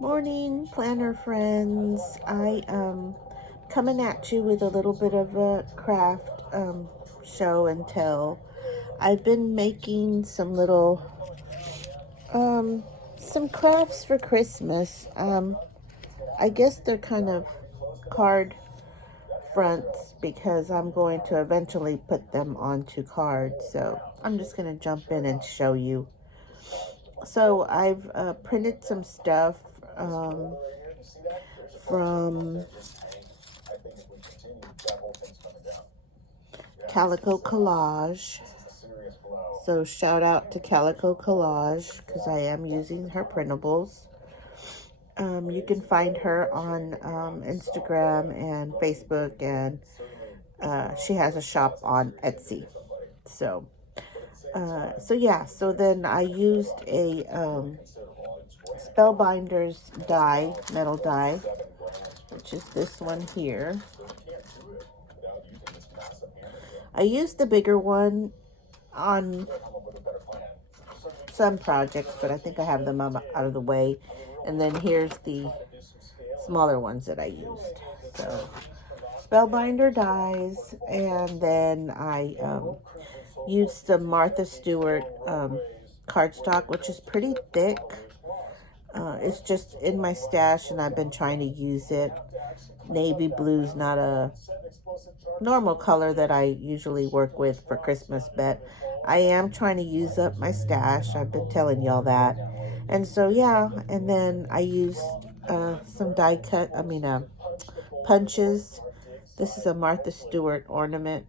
Morning, planner friends. I am coming at you with a little bit of a craft show and tell. I've been making um, some crafts for Christmas. I guess they're kind of card fronts because I'm going to eventually put them onto cards. So I'm just going to jump in and show you. So I've printed some stuff from Calico Collage. So shout out to Calico Collage because I am using her printables. You can find her on Instagram and Facebook, and she has a shop on Etsy. So, so then I used a Spellbinders die, metal die, which is this one here. I used the bigger one on some projects, but I think I have them out of the way. And then here's the smaller ones that I used. So Spellbinder dies, and then I used some Martha Stewart cardstock, which is pretty thick. It's just in my stash, and I've been trying to use it. Navy blue's not a normal color that I usually work with for Christmas, but I am trying to use up my stash. I've been telling y'all that. And so, yeah, and then I used some punches. This is a Martha Stewart ornament.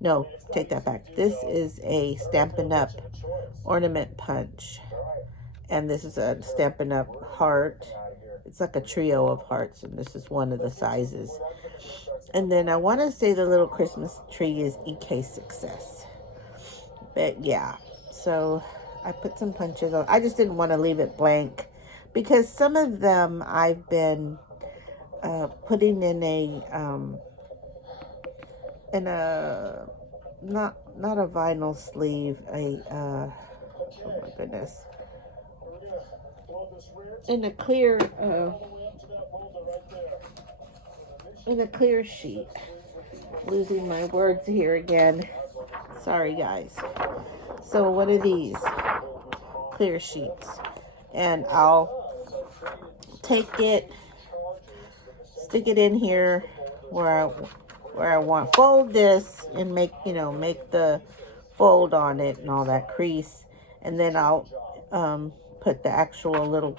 No, take that back. This is a Stampin' Up! Ornament punch. And this is a Stampin' Up! Heart. It's like a trio of hearts, and this is one of the sizes. And then I want to say the little Christmas tree is EK Success. But yeah, so I put some punches on. I just didn't want to leave it blank because some of them I've been putting in a not a vinyl sleeve, oh my goodness, in a clear sheet. Losing my words here again. Sorry, guys. So what are these? Clear sheets. And I'll take it, stick it in here where I want. Fold this and make the fold on it and all that crease. And then I'll put the actual little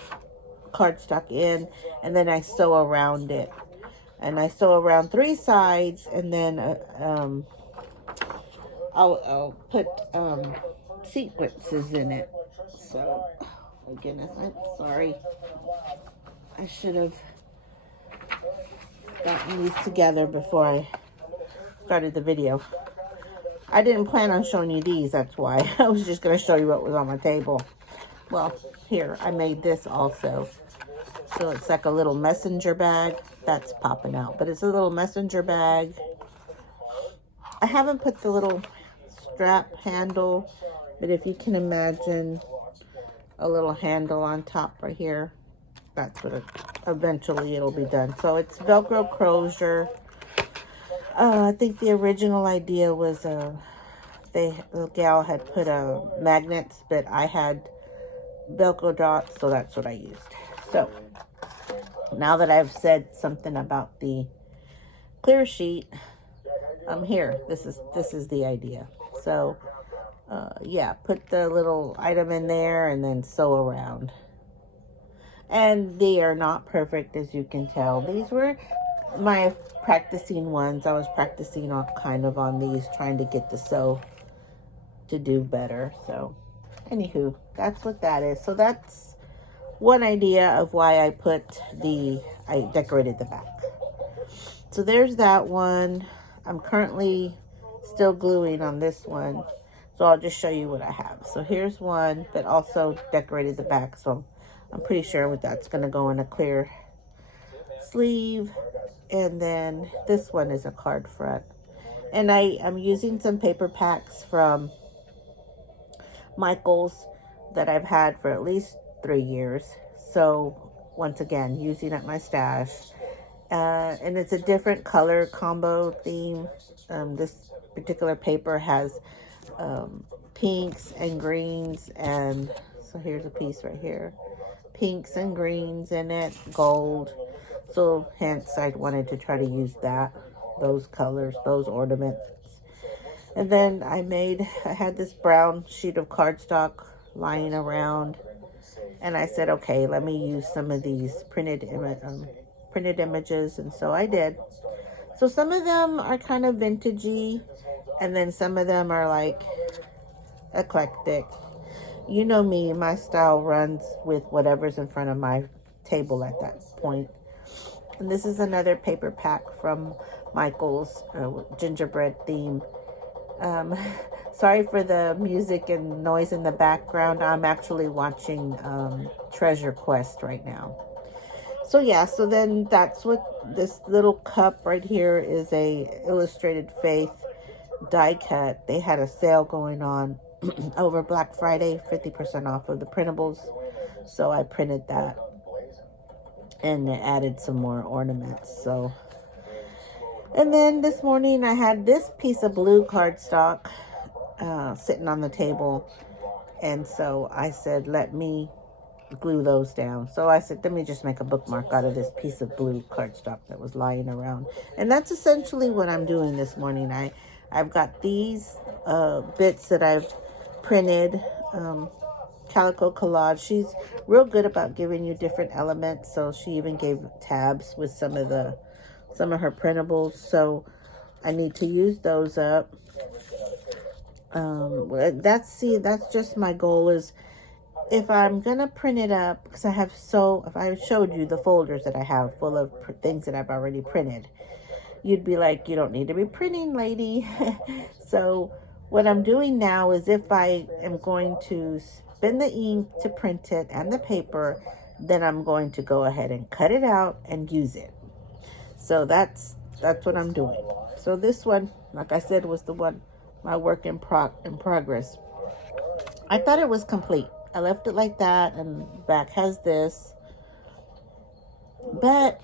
cardstock in, and then I sew around it. And I sew around 3 sides, and then I'll put sequences in it. So, oh goodness, I'm sorry. I should have gotten these together before I started the video. I didn't plan on showing you these, that's why. I was just going to show you what was on my table. Well, here, I made this also. So it's like a little messenger bag. That's popping out, but it's a little messenger bag. I haven't put the little strap handle, but if you can imagine a little handle on top right here, that's what eventually it'll be done. So it's Velcro closure. I think the original idea was the gal had put magnets, but I had Velcro dots, so that's what I used. So now that I've said something about the clear sheet, I'm here. This is the idea. So yeah, put the little item in there and then sew around. And they are not perfect, as you can tell. These were my practicing ones. I was practicing on these, trying to get the sew to do better. So anywho, that's what that is. So that's one idea of why I decorated the back. So there's that one. I'm currently still gluing on this one, so I'll just show you what I have. So here's one that also decorated the back, so I'm pretty sure that's going to go in a clear sleeve. And then this one is a card front, and I'm using some paper packs from Michael's that I've had for at least 3 years. So once again, using up my stash. And it's a different color combo theme. This particular paper has pinks and greens, and so here's a piece right here. Pinks and greens in it, gold. So hence I wanted to try to use those colors, those ornaments. And then I had this brown sheet of cardstock lying around, and I said, okay, let me use some of these printed images, and so I did. So some of them are kind of vintagey, and then some of them are like eclectic. You know me, my style runs with whatever's in front of my table at that point. And this is another paper pack from Michael's gingerbread theme. Sorry for the music and noise in the background. I'm actually watching Treasure Quest right now. So yeah, so then that's what this little cup right here is, a Illustrated Faith die cut. They had a sale going on over Black Friday, 50% off of the printables. So I printed that and added some more ornaments. So, and then this morning I had this piece of blue cardstock sitting on the table, and so I said, let me glue those down. So I said, let me just make a bookmark out of this piece of blue cardstock that was lying around. And that's essentially what I'm doing this morning. I've got these bits that I've printed, Calico Collage. She's real good about giving you different elements, so she even gave tabs with some of her printables, so I need to use those up. That's just my goal, is if I'm gonna print it up, because if I showed you the folders that I have full of things that I've already printed, you'd be like, you don't need to be printing, lady. So what I'm doing now is, if I am going to spend the ink to print it and the paper, then I'm going to go ahead and cut it out and use it. So that's what I'm doing. So this one, like I said, was my work in progress. I thought it was complete. I left it like that, and back has this, but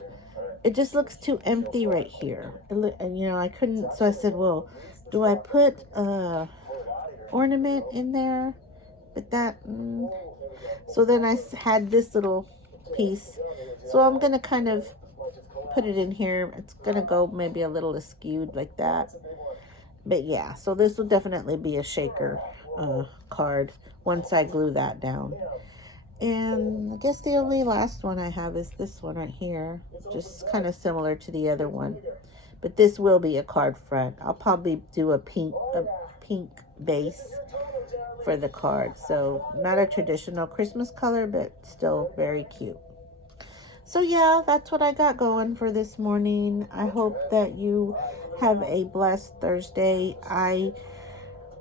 it just looks too empty right here. And I couldn't, so I said, well, do I put ornament in there? But so then I had this little piece, so I'm gonna kind of put it in here. It's gonna go maybe a little askewed like that, but yeah, so this will definitely be a shaker card once I glue that down. And I guess the only last one I have is this one right here, just kind of similar to the other one, but this will be a card front. I'll probably do a pink base for the card, so not a traditional Christmas color, but still very cute. So yeah, that's what I got going for this morning. I hope that you have a blessed Thursday. I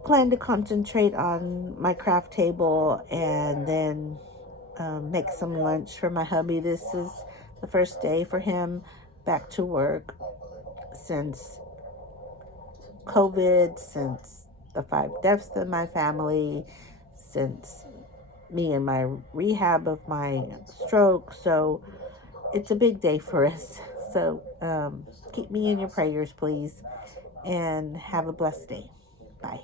plan to concentrate on my craft table, and then make some lunch for my hubby. This is the first day for him back to work since COVID, since the 5 deaths in my family, since me and my rehab of my stroke. So it's a big day for us. So keep me in your prayers, please, and have a blessed day. Bye.